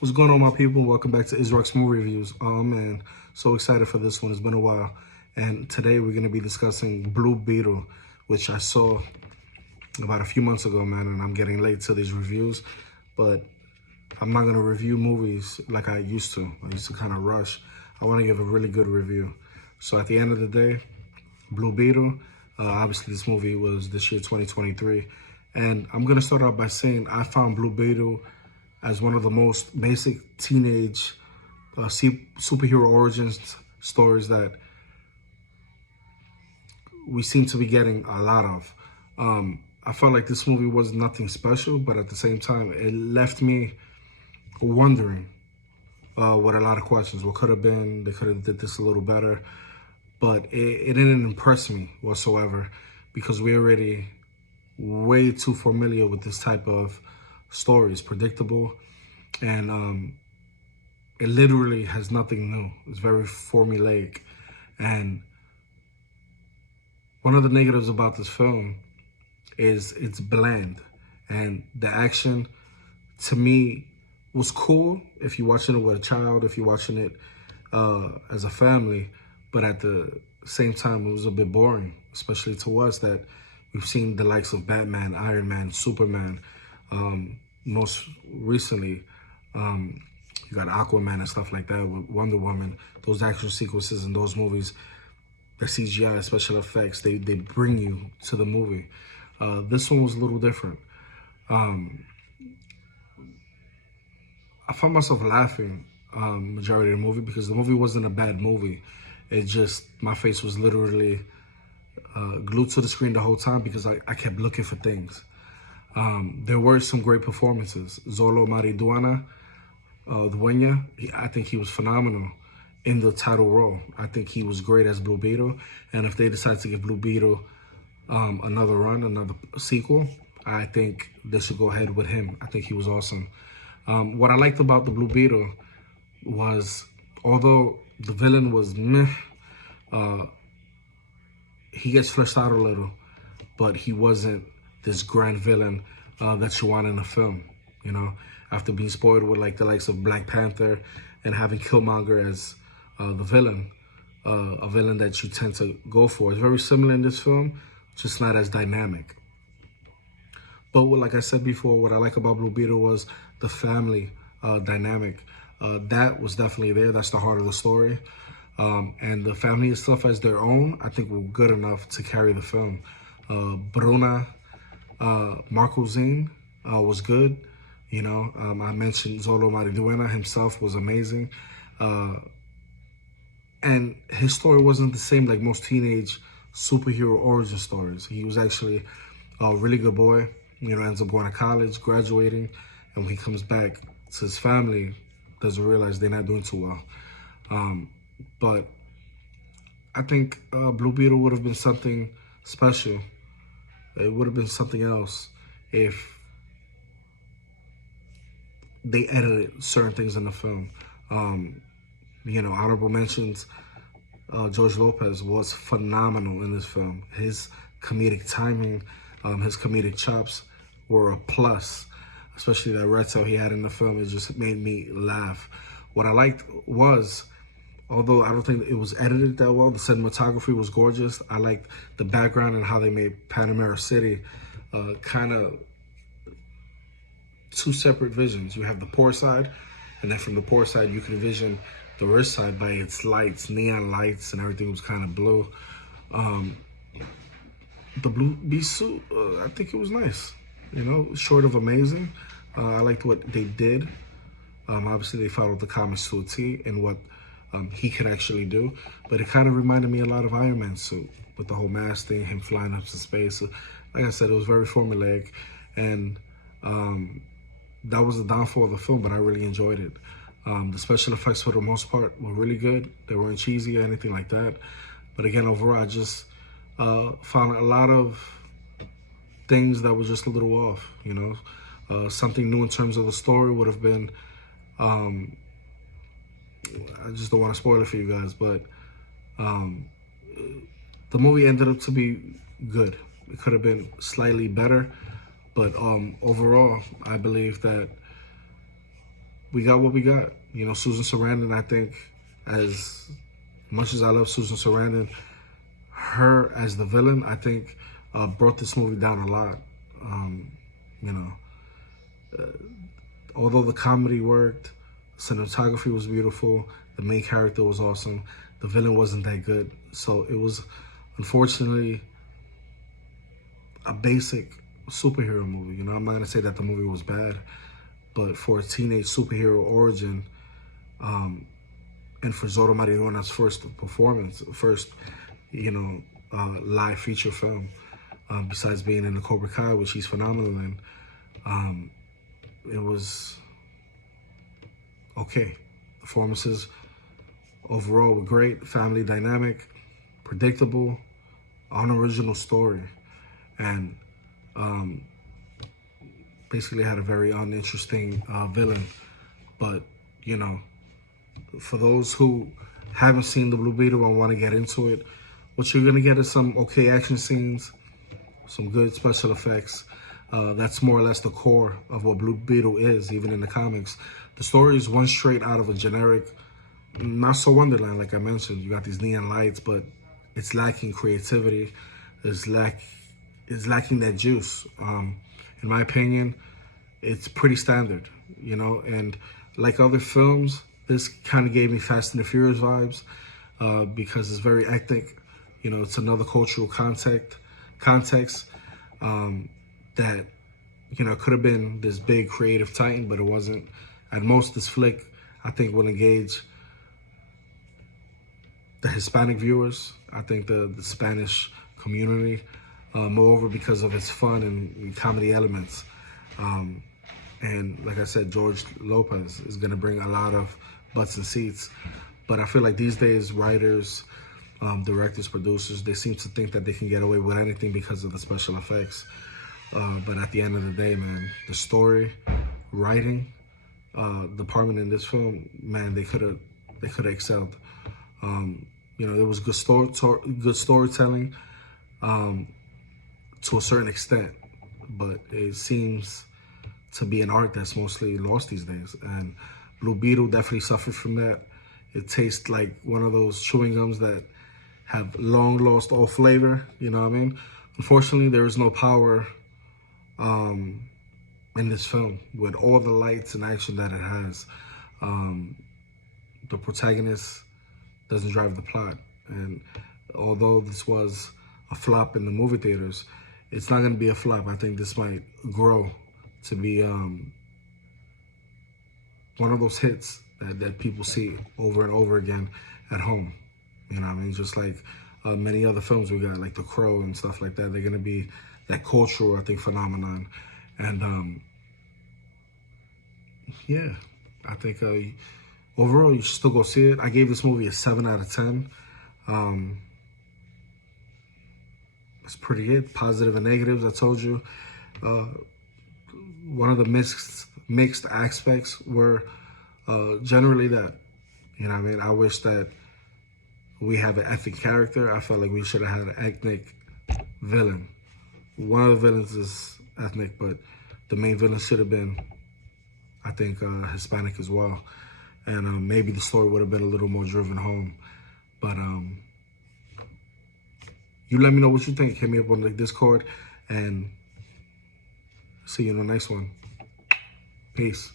What's going on, my people? Welcome back to Israel's Movie Reviews. Oh man, so excited for this one. It's been a while. And today we're going to be discussing Blue Beetle, which I saw about a few months ago, man. And I'm getting late to these reviews. But I'm not going to review movies like I used to. I used to kind of rush. I want to give a really good review. So at the end of the day, Blue Beetle, obviously this movie was this year, 2023. And I'm going to start out by saying I found Blue Beetle as one of the most basic teenage superhero origins stories that we seem to be getting a lot of. I felt like this movie was nothing special, but at the same time, it left me wondering with a lot of questions. What could have been? They could have did this a little better, but it didn't impress me whatsoever because we're already way too familiar with this type of stories, predictable, and it literally has nothing new. It's very formulaic. And one of the negatives about this film is it's bland. And the action, to me, was cool if you're watching it with a child, if you're watching it as a family, but at the same time, it was a bit boring, especially to us that we've seen the likes of Batman, Iron Man, Superman, most recently, you got Aquaman and stuff like that with Wonder Woman. Those action sequences in those movies, the CGI, special effects, they bring you to the movie. This one was a little different. I found myself laughing majority of the movie because the movie wasn't a bad movie. It just, my face was literally glued to the screen the whole time because I kept looking for things. There were some great performances. Xolo Mariduena, I think he was phenomenal in the title role. I think he was great as Blue Beetle. And if they decide to give Blue Beetle another run, another sequel, I think they should go ahead with him. I think he was awesome. What I liked about the Blue Beetle was, although the villain was meh, he gets fleshed out a little, but he wasn't this grand villain that you want in a film, you know, after being spoiled with like the likes of Black Panther and having Killmonger as the villain, a villain that you tend to go for. It's very similar in this film, just not as dynamic. But like I said before, what I like about Blue Beetle was the family dynamic. That was definitely there. That's the heart of the story. And the family itself as their own, I think were good enough to carry the film. Bruna Marcousine was good. You know, I mentioned Xolo Mariduena himself was amazing. And his story wasn't the same like most teenage superhero origin stories. He was actually a really good boy, you know, ends up going to college, graduating, and when he comes back to his family, doesn't realize they're not doing too well. But I think Blue Beetle would have been something special. It would have been something else if they edited certain things in the film. You know, honorable mentions, George Lopez was phenomenal in this film. His comedic timing, his comedic chops were a plus, especially that red tail he had in the film. It just made me laugh. What I liked was, although I don't think it was edited that well, the cinematography was gorgeous. I liked the background and how they made Panamera City kind of two separate visions. You have the poor side, and then from the poor side, you can envision the rich side by its lights, neon lights, and everything was kind of blue. The Blue Beast suit, I think it was nice. You know, short of amazing. I liked what they did. Obviously, they followed the comics to a T and what he can actually do. But it kind of reminded me a lot of Iron Man's suit with the whole mask thing, him flying up to space. So, like I said, it was very formulaic. And that was the downfall of the film, but I really enjoyed it. The special effects, for the most part, were really good. They weren't cheesy or anything like that. But again, overall, I just found a lot of things that were just a little off, you know. Something new in terms of the story would have been, I just don't want to spoil it for you guys, but the movie ended up to be good. It could have been slightly better, but overall, I believe that we got what we got. You know, Susan Sarandon, I think, as much as I love Susan Sarandon, her as the villain, I think, brought this movie down a lot. You know, although the comedy worked, cinematography was beautiful, the main character was awesome, the villain wasn't that good. So it was, unfortunately, a basic superhero movie. You know, I'm not gonna say that the movie was bad, but for a teenage superhero origin, and for Xolo Mariduena's first performance, first, you know, live feature film, besides being in the Cobra Kai, which he's phenomenal in, it was okay. Performances overall were great, family dynamic, predictable, unoriginal story, and basically had a very uninteresting villain. But, you know, for those who haven't seen the Blue Beetle and want to get into it, what you're gonna get is some okay action scenes, some good special effects. That's more or less the core of what Blue Beetle is, even in the comics. The story is one straight out of a generic, not so Wonderland, like I mentioned. You got these neon lights, but it's lacking creativity. It's lacking that juice. In my opinion, it's pretty standard, you know. And like other films, this kind of gave me Fast and the Furious vibes, because it's very ethnic. You know, it's another cultural context that, you know, could have been this big creative titan, but it wasn't. At most, this flick, I think, will engage the Hispanic viewers. I think the Spanish community, moreover because of its fun and comedy elements. And like I said, George Lopez is going to bring a lot of butts and seats. But I feel like these days, writers, directors, producers, they seem to think that they can get away with anything because of the special effects. But at the end of the day, man, the story, writing, department in this film, man, they could have excelled. You know, there was good storytelling to a certain extent, but it seems to be an art that's mostly lost these days. And Blue Beetle definitely suffered from that. It tastes like one of those chewing gums that have long lost all flavor, you know what I mean? Unfortunately, there is no power in this film with all the lights and action that it has. The protagonist doesn't drive the plot. And although this was a flop in the movie theaters, it's not going to be a flop. I think this might grow to be one of those hits that people see over and over again at home. You know what I mean? Just like many other films we got, like The Crow and stuff like that. They're going to be that cultural, I think, phenomenon. And yeah, I think overall you should still go see it. I gave this movie a 7 out of 10. It's pretty good. Positive and negatives, I told you. One of the mixed aspects were generally that, you know what I mean? I wish that we have an ethnic character. I felt like we should have had an ethnic villain. One of the villains is ethnic, but the main villain should have been, I think, Hispanic as well. And maybe the story would have been a little more driven home. But you let me know what you think. Hit me up on the Discord, and see you in the next one. Peace.